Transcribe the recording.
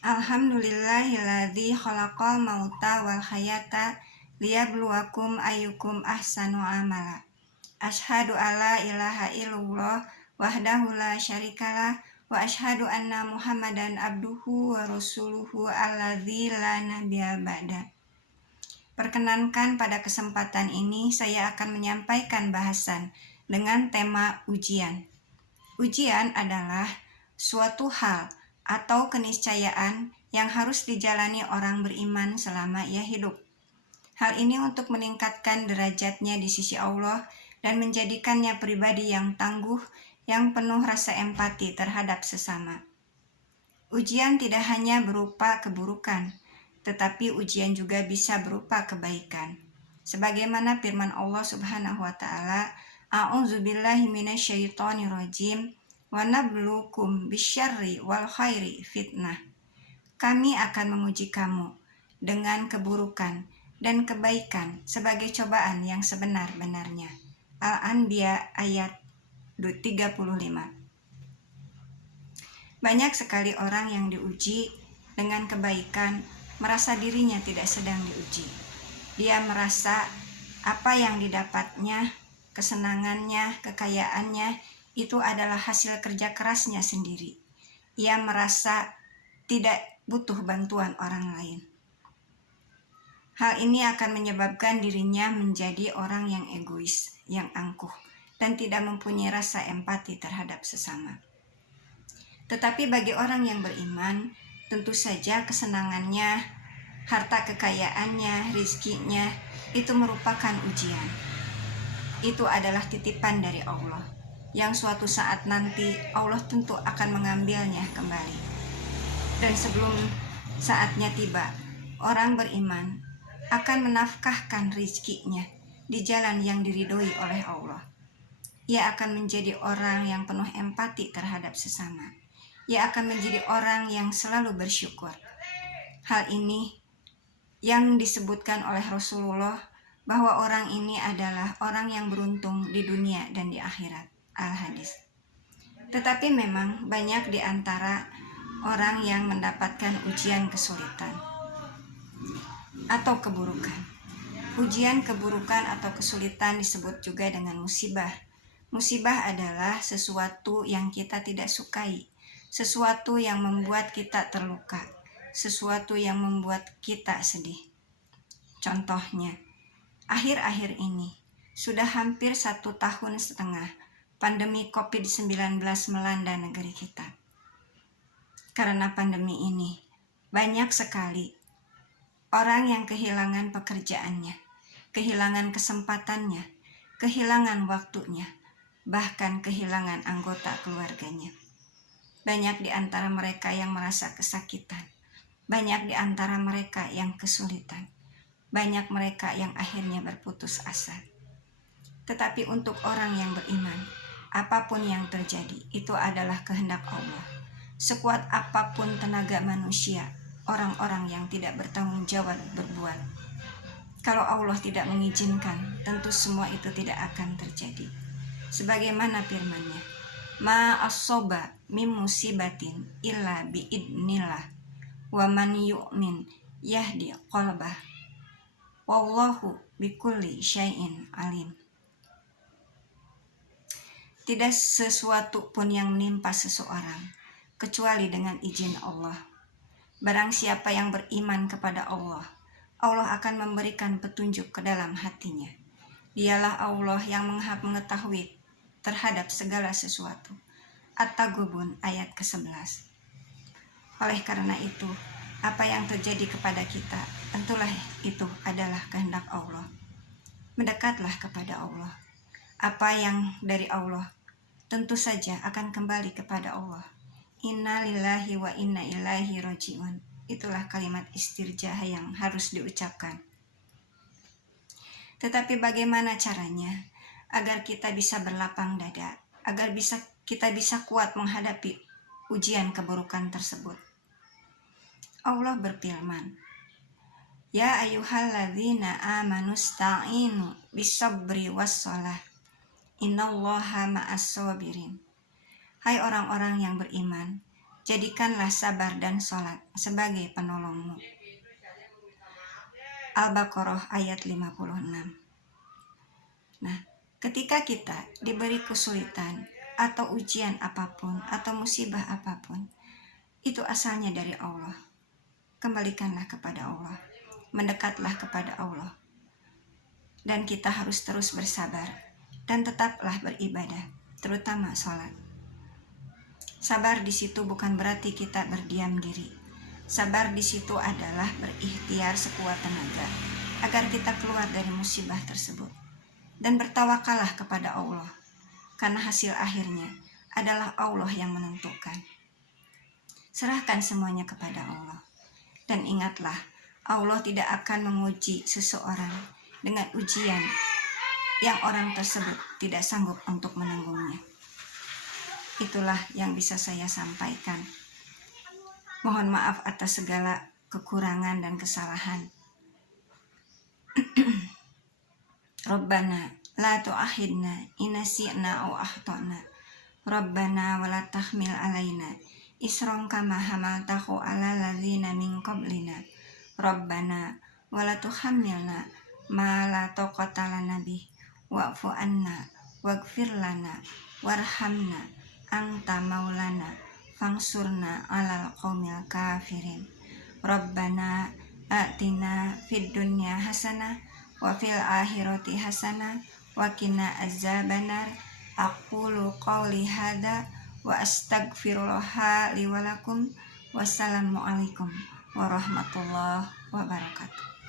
Alhamdulillahilladzi khalaqal mauta wal hayata liyabluwakum ayyukum ahsanu amala. Asyhadu alla ilaha illallah wahdahu la syarikalah wa asyhadu anna Muhammadan abduhu wa rasuluhu alladzi la nabiyya ba'da. Perkenankan pada kesempatan ini saya akan menyampaikan bahasan dengan tema ujian. Ujian adalah suatu hal atau keniscayaan yang harus dijalani orang beriman selama ia hidup. Hal ini untuk meningkatkan derajatnya di sisi Allah dan menjadikannya pribadi yang tangguh, yang penuh rasa empati terhadap sesama. Ujian tidak hanya berupa keburukan, tetapi ujian juga bisa berupa kebaikan. Sebagaimana firman Allah Subhanahu wa taala, A'udzubillahi minasyaitonirrajim. Wa nabluukum bisyarri wal khairi fitnah. Kami akan menguji kamu dengan keburukan dan kebaikan sebagai cobaan yang sebenar-benarnya. Al-Anbiya ayat 35. Banyak sekali orang yang diuji dengan kebaikan merasa dirinya tidak sedang diuji. Dia merasa apa yang didapatnya, kesenangannya, kekayaannya itu adalah hasil kerja kerasnya sendiri. Ia merasa tidak butuh bantuan orang lain. Hal ini akan menyebabkan dirinya menjadi orang yang egois, yang angkuh, dan tidak mempunyai rasa empati terhadap sesama. Tetapi bagi orang yang beriman, tentu saja kesenangannya, harta kekayaannya, rizkinya, itu merupakan ujian. Itu adalah titipan dari Allah, yang suatu saat nanti Allah tentu akan mengambilnya kembali. Dan sebelum saatnya tiba, orang beriman akan menafkahkan rizkinya di jalan yang diridhoi oleh Allah. Ia akan menjadi orang yang penuh empati terhadap sesama. Ia akan menjadi orang yang selalu bersyukur. Hal ini yang disebutkan oleh Rasulullah, bahwa orang ini adalah orang yang beruntung di dunia dan di akhirat. Al-Hadis. Tetapi memang banyak di antara orang yang mendapatkan ujian kesulitan atau keburukan. Ujian, keburukan, atau kesulitan disebut juga dengan musibah. Musibah adalah sesuatu yang kita tidak sukai, sesuatu yang membuat kita terluka, sesuatu yang membuat kita sedih. Contohnya, akhir-akhir ini sudah hampir 1,5 tahun pandemi COVID-19 melanda negeri kita. Karena pandemi ini, banyak sekali orang yang kehilangan pekerjaannya, kehilangan kesempatannya, kehilangan waktunya, bahkan kehilangan anggota keluarganya. Banyak di antara mereka yang merasa kesakitan, banyak di antara mereka yang kesulitan, banyak mereka yang akhirnya berputus asa. Tetapi untuk orang yang beriman, apapun yang terjadi, itu adalah kehendak Allah. Sekuat apapun tenaga manusia, orang-orang yang tidak bertanggung jawab berbuat, kalau Allah tidak mengizinkan, tentu semua itu tidak akan terjadi. Sebagaimana firman-Nya, Ma as-soba min musibatin illa biidnillah, wa man yu'min yahdi qalbah, wallahu bikulli syai'in alim. Tidak sesuatu pun yang menimpa seseorang kecuali dengan izin Allah. Barang siapa yang beriman kepada Allah, Allah akan memberikan petunjuk ke dalam hatinya. Dialah Allah yang Maha mengetahui terhadap segala sesuatu. At-Taghabun ayat ke-11. Oleh karena itu, apa yang terjadi kepada kita, tentulah itu adalah kehendak Allah. Mendekatlah kepada Allah. Apa yang dari Allah tentu saja akan kembali kepada Allah. Inna lillahi wa inna ilaihi raji'un. Itulah kalimat istirjah yang harus diucapkan. Tetapi bagaimana caranya agar kita bisa berlapang dada, agar kita bisa kuat menghadapi ujian keburukan tersebut? Allah berfirman, Ya ayyuhalladzina amanu sta'inu bisabri wassalah, innallaha ma'as sabirin. Hai orang-orang yang beriman, Jadikanlah sabar dan sholat sebagai penolongmu. Al-Baqarah ayat 56. Nah, ketika kita diberi kesulitan atau ujian apapun atau musibah apapun, itu asalnya dari Allah. Kembalikanlah kepada Allah, mendekatlah kepada Allah. Dan kita harus terus bersabar dan tetaplah beribadah, terutama sholat. Sabar di situ bukan berarti kita berdiam diri. Sabar di situ adalah berikhtiar sekuat tenaga agar kita keluar dari musibah tersebut. Dan bertawakallah kepada Allah, karena hasil akhirnya adalah Allah yang menentukan. Serahkan semuanya kepada Allah. Dan ingatlah, Allah tidak akan menguji seseorang dengan ujian yang orang tersebut tidak sanggup untuk menanggungnya. Itulah yang bisa saya sampaikan. Mohon maaf atas segala kekurangan dan kesalahan. Rabbana la tu'akhidna in nasi'na aw akhtana. Rabbana wa la tahmil alaina isran kama hamaltahu 'alal ladzina min qablina. Rabbana wa la tuhammilna ma la taqata lana bih wa'fu anna waghfir lana warhamna anta maulana fangsurna 'alal qaumil kafirin. Rabbana atina fid dunya hasanah wa fil akhirati hasanah wa qina azabannar. Aqulu qawli hadza wa astaghfirullah li wa lakum. Wassalamualaikum warahmatullahi wabarakatuh.